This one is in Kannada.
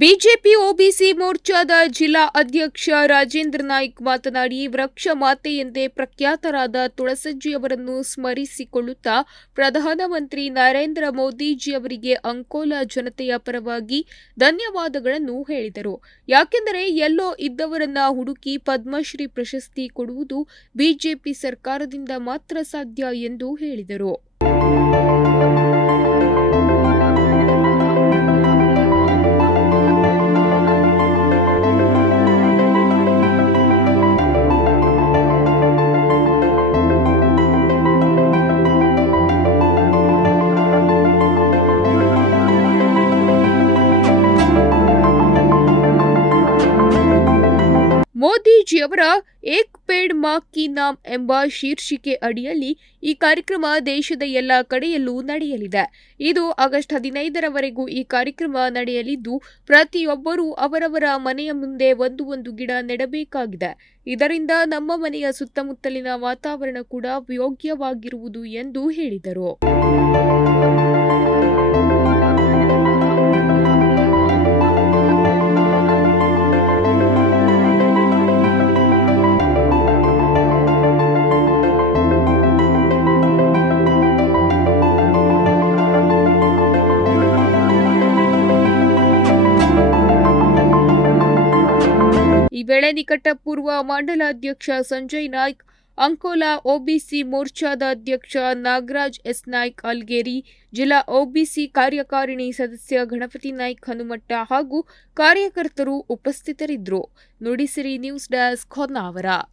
ಬಿಜೆಪಿ ಒಬಿಸಿ ಮೋರ್ಚಾದ ಜಿಲ್ಲಾ ಅಧ್ಯಕ್ಷ ರಾಜೇಂದ್ರ ನಾಯ್ಕ್ ಮಾತನಾಡಿ, ವೃಕ್ಷ ಮಾತೆಯೆಂದೇ ಪ್ರಖ್ಯಾತರಾದ ತುಳಸಜ್ಜಿಯವರನ್ನು ಸ್ಮರಿಸಿಕೊಳ್ಳುತ್ತಾ ಪ್ರಧಾನಮಂತ್ರಿ ನರೇಂದ್ರ ಮೋದಿಜಿಯವರಿಗೆ ಅಂಕೋಲಾ ಜನತೆಯ ಪರವಾಗಿ ಧನ್ಯವಾದಗಳನ್ನು ಹೇಳಿದರು. ಯಾಕೆಂದರೆ ಎಲ್ಲೋ ಇದ್ದವರನ್ನ ಹುಡುಕಿ ಪದ್ಮಶ್ರೀ ಪ್ರಶಸ್ತಿ ಕೊಡುವುದು ಬಿಜೆಪಿ ಸರ್ಕಾರದಿಂದ ಮಾತ್ರ ಸಾಧ್ಯ ಎಂದು ಹೇಳಿದರು. ಮೋದಿಜಿಯವರ ಏಕ್ ಪೇಡ್ ಮಾ ಕಿ ನಾಮ್ ಎಂಬ ಶೀರ್ಷಿಕೆ ಅಡಿಯಲ್ಲಿ ಈ ಕಾರ್ಯಕ್ರಮ ದೇಶದ ಎಲ್ಲ ಕಡೆಯಲ್ಲೂ ನಡೆಯಲಿದೆ. ಇದು ಆಗಸ್ಟ್ 15ರವರೆಗೂ ಈ ಕಾರ್ಯಕ್ರಮ ನಡೆಯಲಿದ್ದು, ಪ್ರತಿಯೊಬ್ಬರೂ ಅವರವರ ಮನೆಯ ಮುಂದೆ ಒಂದು ಗಿಡ ನೆಡಬೇಕಾಗಿದೆ. ಇದರಿಂದ ನಮ್ಮ ಮನೆಯ ಸುತ್ತಮುತ್ತಲಿನ ವಾತಾವರಣ ಕೂಡ ಯೋಗ್ಯವಾಗಿರುವುದು ಎಂದು ಹೇಳಿದರು. ಈ ವೇಳೆ ನಿಕಟಪೂರ್ವ ಮಂಡಲಾಧ್ಯಕ್ಷ ಸಂಜಯ್ ನಾಯ್ಕ್, ಅಂಕೋಲಾ ಒಬಿಸಿ ಮೋರ್ಚಾದ ಅಧ್ಯಕ್ಷ ನಾಗರಾಜ್ ಎಸ್ ನಾಯ್ಕ್ ಅಲ್ಗೇರಿ, ಜಿಲ್ಲಾ ಒಬಿಸಿ ಕಾರ್ಯಕಾರಿಣಿ ಸದಸ್ಯ ಗಣಪತಿ ನಾಯ್ಕ್ ಹನುಮಟ್ಟ ಹಾಗೂ ಕಾರ್ಯಕರ್ತರು ಉಪಸ್ಥಿತರಿದ್ದರು. Nudisiri news desk Honnavar.